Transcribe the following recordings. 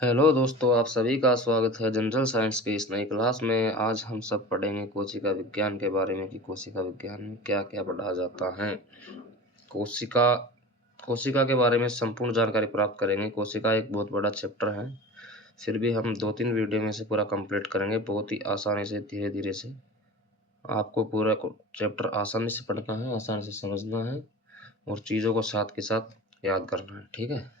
Hello दोस्तों, आप सभी का स्वागत है जनरल साइंस की इस नई क्लास में। आज हम सब पढ़ेंगे कोशिका विज्ञान के बारे में कि कोशिका विज्ञान में क्या क्या पढ़ा जाता है। कोशिका कोशिका के बारे में संपूर्ण जानकारी प्राप्त करेंगे। कोशिका एक बहुत बड़ा चैप्टर है, फिर भी हम 2-3 वीडियो में से पूरा कंप्लीट करेंगे, बहुत ही आसानी से, धीरे धीरे से। आपको पूरा चैप्टर आसानी से पढ़ना है, आसानी से समझना है और चीज़ों को साथ के साथ याद करना है। ठीक है,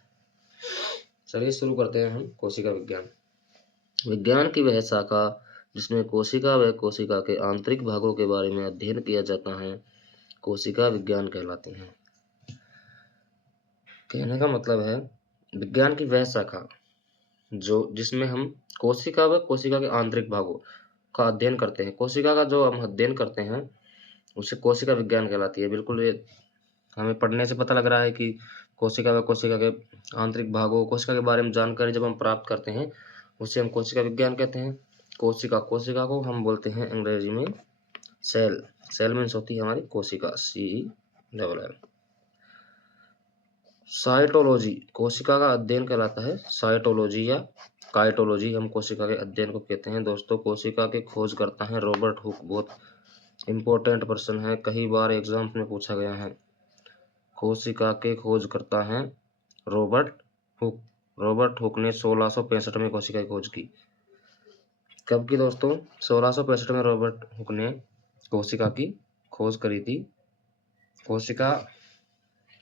चलिए शुरू करते हैं हम कोशिका विज्ञान। विज्ञान की वह शाखा जिसमें कोशिका व कोशिका के आंतरिक भागों के बारे में अध्ययन किया जाता है, कोशिका विज्ञान कहलाती है। कहने का मतलब है विज्ञान की वह शाखा जो जिसमें हम कोशिका व कोशिका के आंतरिक भागों का अध्ययन करते हैं। कोशिका का जो हम अध्ययन करते हैं उसे कोशिका विज्ञान कहलाती है। बिल्कुल, ये हमें पढ़ने से पता लग रहा है कि कोशिका व कोशिका के आंतरिक भागों, कोशिका के बारे में जानकारी जब हम प्राप्त करते हैं उसे हम कोशिका विज्ञान कहते हैं। कोशिका को हम बोलते हैं अंग्रेजी में सेल। सेल मीन्स होती है हमारी कोशिका, CELL। साइटोलॉजी कोशिका का अध्ययन कहलाता है। साइटोलॉजी या काइटोलॉजी हम कोशिका के अध्ययन को कहते हैं। दोस्तों, कोशिका के खोज करता है रॉबर्ट हुक। बहुत इंपॉर्टेंट प्रश्न है, कई बार एग्जाम्स में पूछा गया है। कोशिका के खोज करता है रॉबर्ट हुक। रॉबर्ट हुक ने 1665 में कोशिका की खोज की। कब की दोस्तों? 1665 में रॉबर्ट हुक ने कोशिका की खोज करी थी। कोशिका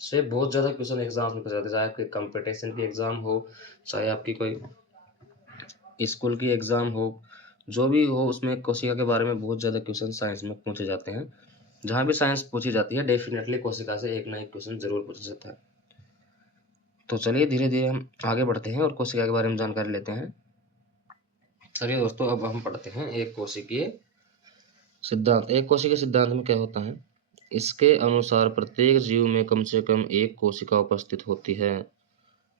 से बहुत ज़्यादा क्वेश्चन एग्जाम में पूछे जाते हैं, चाहे आपके कंपटीशन की एग्ज़ाम हो, चाहे आपकी कोई स्कूल की एग्ज़ाम हो, जो भी हो उसमें कोशिका के बारे में बहुत ज़्यादा क्वेश्चन साइंस में पूछे जाते हैं। जहाँ भी साइंस पूछी जाती है डेफिनेटली कोशिका से एक ना एक क्वेश्चन जरूर पूछा जाता है। तो चलिए धीरे धीरे हम आगे बढ़ते हैं और कोशिका के बारे में जानकारी लेते हैं। चलिए दोस्तों, अब हम पढ़ते हैं एक कोशिकीय सिद्धांत। एक कोशिकीय सिद्धांत में क्या होता है? इसके अनुसार प्रत्येक जीव में कम से कम एक कोशिका उपस्थित होती है।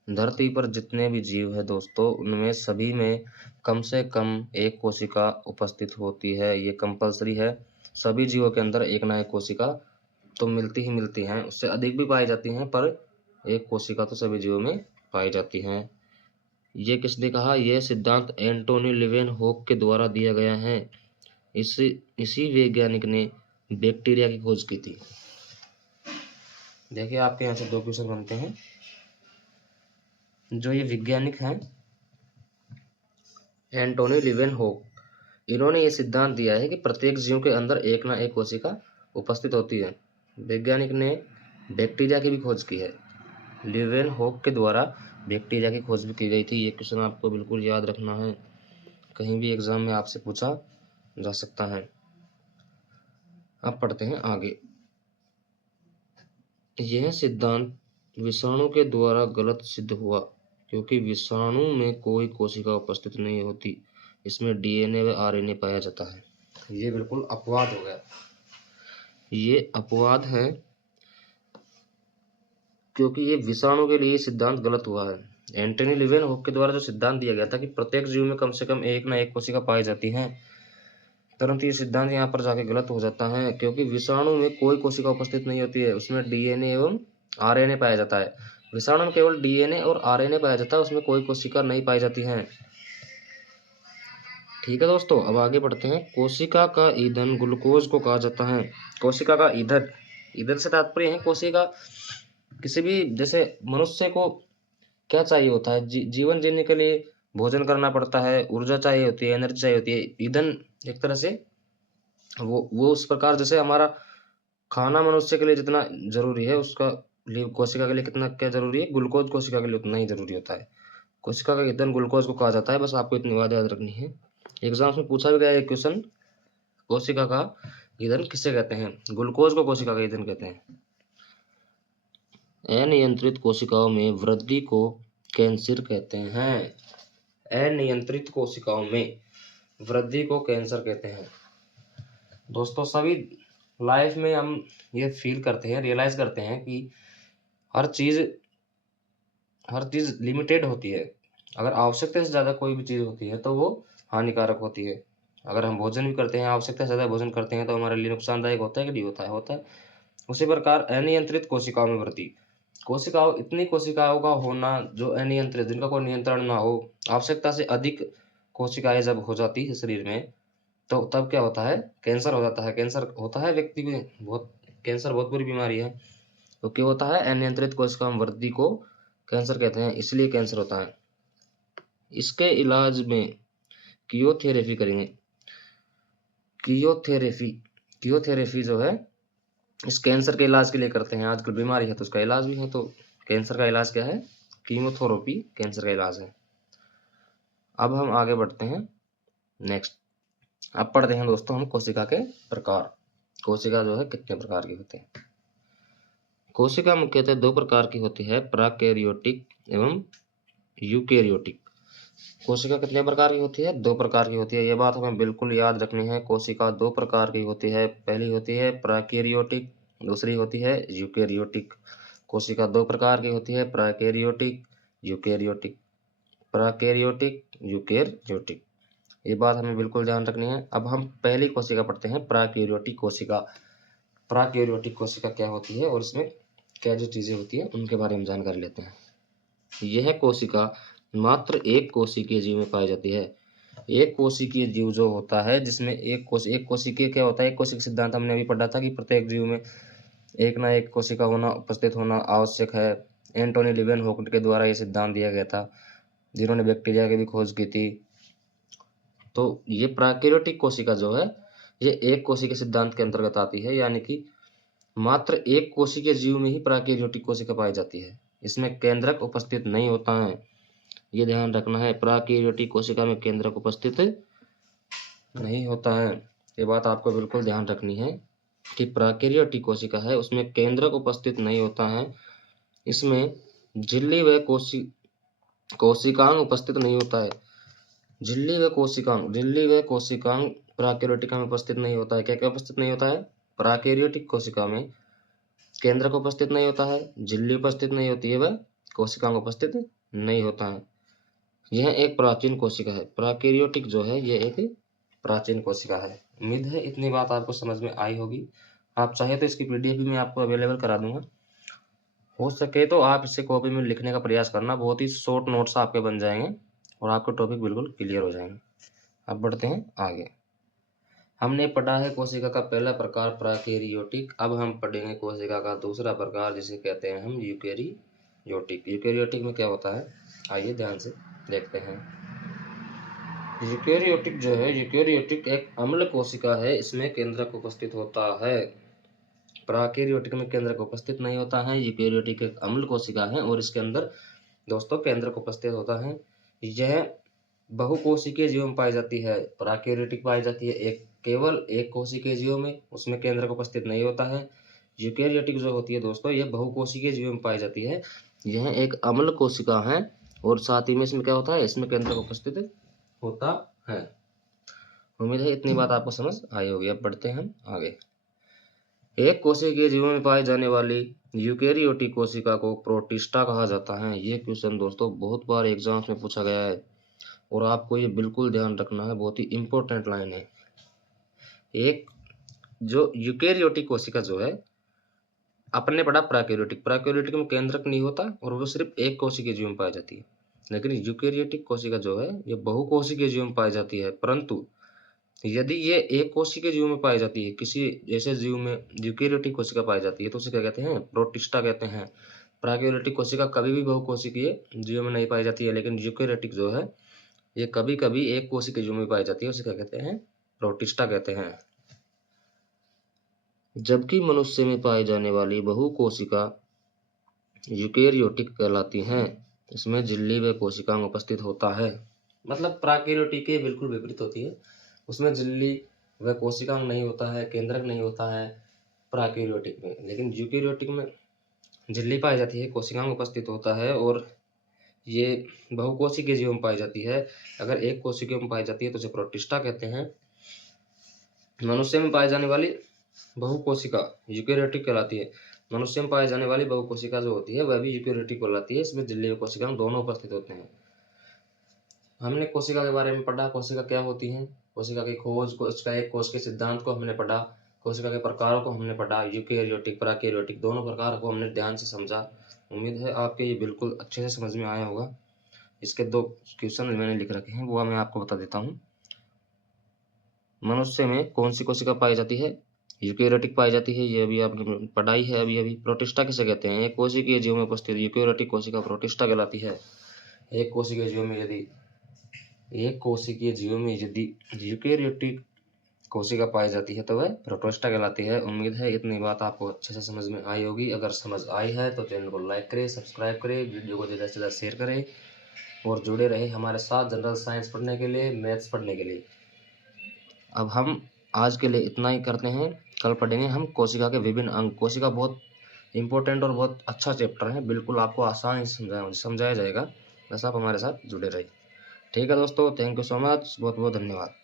धरती पर जितने भी जीव है दोस्तों, उनमें सभी में कम से कम एक कोशिका उपस्थित होती है। ये कंपलसरी है। सभी जीवों के अंदर एक ना एक कोशिका तो मिलती ही मिलती हैं, उससे अधिक भी पाई जाती हैं, पर एक कोशिका तो सभी जीवों में पाई जाती हैं। ये किसने कहा? यह सिद्धांत एंटोनी लेवेनहोक के द्वारा दिया गया है। इसी वैज्ञानिक ने बैक्टीरिया की खोज की थी। देखिए, आपके यहाँ से 2 क्वेश्चन बनते हैं। जो ये वैज्ञानिक हैं एंटोनी लेवेनहोक, इन्होंने ये सिद्धांत दिया है कि प्रत्येक जीव के अंदर एक ना एक कोशिका उपस्थित होती है। वैज्ञानिक ने बैक्टीरिया की भी खोज की है। लेवेनहोक के द्वारा बैक्टीरिया की खोज भी की गई थी। ये क्वेश्चन आपको बिल्कुल याद रखना है, कहीं भी एग्जाम में आपसे पूछा जा सकता है। अब पढ़ते हैं आगे। यह सिद्धांत विषाणु के द्वारा गलत सिद्ध हुआ क्योंकि विषाणु में कोई कोशिका उपस्थित नहीं होती, इसमें DNA व RNA पाया जाता है। ये बिल्कुल अपवाद हो गया। ये अपवाद है क्योंकि ये विषाणु के लिए सिद्धांत गलत हुआ है। एंटनी लेवेनहोक के द्वारा जो सिद्धांत दिया गया था कि प्रत्येक जीव में कम से कम एक ना एक कोशिका पाई जाती है, परंतु ये सिद्धांत यहाँ पर जाके गलत हो जाता है क्योंकि विषाणु में कोई कोशिका उपस्थित नहीं होती है, उसमें DNA एवं RNA पाया जाता है। विषाणु में केवल DNA और RNA पाया जाता है, उसमें कोई कोशिका नहीं पाई जाती है। ठीक है दोस्तों, अब आगे बढ़ते हैं। कोशिका का ईंधन ग्लूकोज को कहा जाता है। कोशिका का ईंधन, ईंधन से तात्पर्य है कोशिका किसी भी, जैसे मनुष्य को क्या चाहिए होता है? जीवन जीने के लिए भोजन करना पड़ता है, ऊर्जा चाहिए होती है, एनर्जी चाहिए होती है। ईंधन एक तरह से वो उस प्रकार, जैसे हमारा खाना मनुष्य के लिए जितना जरूरी है, उसका लिए कोशिका के लिए कितना क्या जरूरी है? ग्लूकोज कोशिका के लिए उतना ही जरूरी होता है। कोशिका का ईंधन ग्लूकोज को कहा जाता है। बस आपको इतनी बात याद रखनी है। एग्जाम्स में पूछा भी गया एक क्वेश्चन, कोशिका का ईंधन किसे कहते हैं? ग्लूकोज को कोशिका का ईंधन कहते हैं। अनियंत्रित कोशिकाओं में वृद्धि को कैंसर कहते हैं। अनियंत्रित कोशिकाओं में वृद्धि को कैंसर कहते हैं। दोस्तों, सभी लाइफ में हम ये फील करते हैं, रियलाइज करते हैं कि हर चीज़ लिमिटेड होती है। अगर आवश्यकता से ज़्यादा कोई भी चीज़ होती है तो वो हानिकारक होती है। अगर हम भोजन भी करते हैं, आवश्यकता से ज़्यादा भोजन करते हैं, तो हमारे लिए नुकसानदायक होता है कि नहीं होता है? होता है। उसी प्रकार अनियंत्रित कोशिकाओं में वृद्धि, कोशिकाओं इतनी कोशिकाओं का होना जो अनियंत्रित, जिनका कोई नियंत्रण ना हो, आवश्यकता से अधिक कोशिकाएँ जब हो जाती है शरीर में, तो तब क्या होता है? कैंसर हो जाता है। कैंसर होता है व्यक्ति में बहुत, कैंसर बहुत बुरी बीमारी है। तो क्या होता है? अनियंत्रित कोशिका वृद्धि को कैंसर कहते हैं, इसलिए कैंसर होता है। इसके इलाज में कीमोथेरेपी करेंगे। कीमोथेरेपी कीमोथेरेपी जो है इस कैंसर के इलाज के लिए करते हैं। आजकल बीमारी है तो उसका इलाज भी है, तो कैंसर का इलाज क्या है? कीमोथेरेपी कैंसर का इलाज है। अब हम आगे बढ़ते हैं नेक्स्ट। अब पढ़ते हैं दोस्तों हम कोशिका के प्रकार। कोशिका जो है कितने प्रकार की होते हैं? कोशिका मुख्यतः दो प्रकार की होती है, प्राकैरियोटिक एवं यूकेरियोटिक। कोशिका कितने प्रकार की होती है? दो प्रकार की होती है। ये बात हमें बिल्कुल याद रखनी है। कोशिका दो प्रकार की होती है। पहली होती है प्राकैरियोटिक, दूसरी होती है यूकेरियोटिक। कोशिका दो प्रकार की होती है, प्राकैरियोटिक, यूकेरियोटिक। प्राकैरियोटिक, यूकेरियोटिक, ये बात हमें बिल्कुल ध्यान रखनी है। अब हम पहली कोशिका पढ़ते हैं, प्राकैरियोटिक कोशिका। प्राकैरियोटिक कोशिका क्या होती है और इसमें क्या जो चीजें होती है उनके बारे में जानकारी लेते हैं। यह कोशिका मात्र एक कोशिकीय जीव में पाई जाती है। एक कोशिकीय जीव जो होता है जिसमें एक कोशिकीय क्या होता है? एक कोशिका सिद्धांत हमने अभी पढ़ा था कि प्रत्येक जीव में एक ना एक कोशिका होना, उपस्थित होना आवश्यक है। एंटोनी लीवेनहॉक के द्वारा यह सिद्धांत दिया गया था, जिन्होंने बैक्टीरिया की भी खोज की थी। तो ये प्राकैरियोटिक कोशिका जो है ये एक कोशिका सिद्धांत के अंतर्गत आती है, यानी कि मात्र एक कोशिकीय जीव में ही प्राकैरियोटिक कोशिका पाई जाती है। इसमें केंद्रक उपस्थित नहीं होता है, ये ध्यान रखना है। प्राकैरियोटिक कोशिका में केंद्रक उपस्थित नहीं होता है, ये बात आपको बिल्कुल ध्यान रखनी है कि प्राकैरियोटिक कोशिका है उसमें केंद्रक उपस्थित नहीं होता है। इसमें झिल्ली व कोशिकांग उपस्थित नहीं होता है। झिल्ली व कोशिकांग प्राकैरियोटिका में उपस्थित नहीं होता है। क्या क्या उपस्थित नहीं होता है? प्राकैरियोटिक कोशिका में केंद्रक उपस्थित नहीं होता है, झिल्ली उपस्थित नहीं होती है, वह कोशिकांग उपस्थित नहीं होता है। यह एक प्राचीन कोशिका है। प्राकैरियोटिक जो है ये एक प्राचीन कोशिका है। उम्मीद है इतनी बात आपको समझ में आई होगी। आप चाहे तो इसकी पीडीएफ भी मैं आपको अवेलेबल करा दूंगा। हो सके तो आप इसे कॉपी में लिखने का प्रयास करना, बहुत ही शॉर्ट नोट्स आपके बन जाएंगे और आपके टॉपिक बिल्कुल क्लियर हो जाएंगे। अब बढ़ते हैं आगे। हमने पढ़ा है कोशिका का पहला प्रकार प्राकैरियोटिक। अब हम पढ़ेंगे कोशिका का दूसरा प्रकार जिसे कहते हैं हम यूकेरियोटिक। यूकेरियोटिक में क्या होता है आइए ध्यान से देखते हैं। यूकेरियोटिक जो है, यूकेरियोटिक एक अम्ल कोशिका है, इसमें केंद्रक उपस्थित होता है। प्राकैरियोटिक में केंद्रक उपस्थित नहीं होता है। यूकेरियोटिक एक अम्ल कोशिका है और इसके अंदर दोस्तों केंद्रक उपस्थित होता है। यह बहुकोशिकीय जीव में पाई जाती है। प्राकैरियोटिक पाई जाती है केवल एक कोशिकीय जीव में, उसमें केंद्रक उपस्थित नहीं होता है। यूकेरियोटिक जो होती है दोस्तों यह बहुकोशिकीय जीव में पाई जाती है। यह एक अम्ल कोशिका है और साथ ही में इसमें क्या होता है? इसमें केंद्रक उपस्थित होता है। उम्मीद है इतनी बात आपको समझ आई होगी। अब बढ़ते हैं हम आगे। एक कोशिकीय जीवों में पाई जाने वाली यूकेरियोटिक कोशिका को प्रोटिस्टा कहा जाता है। ये क्वेश्चन दोस्तों बहुत बार एग्जाम्स में पूछा गया है और आपको ये बिल्कुल ध्यान रखना है, बहुत ही इंपॉर्टेंट लाइन है। एक जो यूकेरियोटिक कोशिका जो है, अपने पढ़ा प्राकैरियोटिक में केंद्रक नहीं होता और वो सिर्फ एक कोशिकीय जीव में पाई जाती है। लेकिन यूकेरियोटिक कोशिका जो है ये बहुकोशिकीय जीव में पाई जाती है, परंतु यदि ये एक कोशिकीय जीव में पाई जाती है, किसी ऐसे जीव में यूकेरियोटिक कोशिका पाई जाती है तो उसे क्या कहते हैं? प्रोटिस्टा कहते हैं। प्राकैरियोटिक कोशिका कभी भी बहुकोशिकीय जीव में नहीं पाई जाती है, लेकिन यूकेरियोटिक जो है ये कभी कभी एक कोशिकीय जीव में पाई जाती है, उसे क्या कहते हैं? प्रोटिस्टा कहते हैं। जबकि मनुष्य में पाई जाने वाली बहुकोशिका यूकेरियोटिक कहलाती हैं। इसमें झिल्ली व कोशिकांग उपस्थित होता है। मतलब प्राकैरियोटिक के बिल्कुल विपरीत होती है, उसमें झिल्ली व कोशिकांग नहीं होता है, केंद्रक नहीं होता है प्राकैरियोटिक में। लेकिन यूकेरियोटिक में झिल्ली पाई जाती है, कोशिकांग उपस्थित होता है और ये बहुकोशिकीय जीव में पाई जाती है। अगर एक कोशिकीय में पाई जाती है तो उसे प्रोटिस्टा कहते हैं। मनुष्य में पाई जाने वाली बहुकोशिका यूकेरियोटिक कहलाती है। मनुष्य में पाई जाने वाली बहुकोशिका जो होती है वह भी यूकेरियोटिक कहलाती है। इसमें झिल्ली व कोशिकांग दोनों उपस्थित होते हैं। हमने कोशिका के बारे में पढ़ा, कोशिका क्या होती है, कोशिका की खोज, कोशिका एक कोश के सिद्धांत को हमने पढ़ा, कोशिका के प्रकारों को हमने पढ़ा, यूकेरियोटिक प्राकैरियोटिक दोनों प्रकार को हमने ध्यान से समझा। उम्मीद है आपके ये बिल्कुल अच्छे से समझ में आया होगा। इसके 2 क्वेश्चन मैंने लिख रखे हैं, वो मैं आपको बता देता हूँ। मनुष्य में कौन सी कोशिका पाई जाती है? यूकेरियोटिक पाई जाती है, ये अभी आपने पढ़ाई है अभी। प्रोटिस्टा किसे कहते हैं? एक कोशिकीय जीव में उपस्थित यूकेरियोटिक कोशिका प्रोटिस्टा कहलाती है। एक कोशिकीय जीव में यदि यूकेरियोटिक कोशिका पाई जाती है तो वह प्रोटोस्टा कहलाती है। उम्मीद है इतनी बात आपको अच्छे से समझ में आई होगी। अगर समझ आई है तो चैनल को लाइक करें, सब्सक्राइब करें, वीडियो को ज़्यादा से ज़्यादा शेयर करें और जुड़े रहे हमारे साथ जनरल साइंस पढ़ने के लिए, मैथ्स पढ़ने के लिए। अब हम आज के लिए इतना ही करते हैं। कल पढ़ेंगे हम कोशिका के विभिन्न अंग। कोशिका बहुत इंपॉर्टेंट और बहुत अच्छा चैप्टर है, बिल्कुल आपको आसानी से समझाया जाएगा। बस आप हमारे साथ जुड़े रहिए। ठीक है दोस्तों, थैंक यू सो मच, बहुत बहुत धन्यवाद।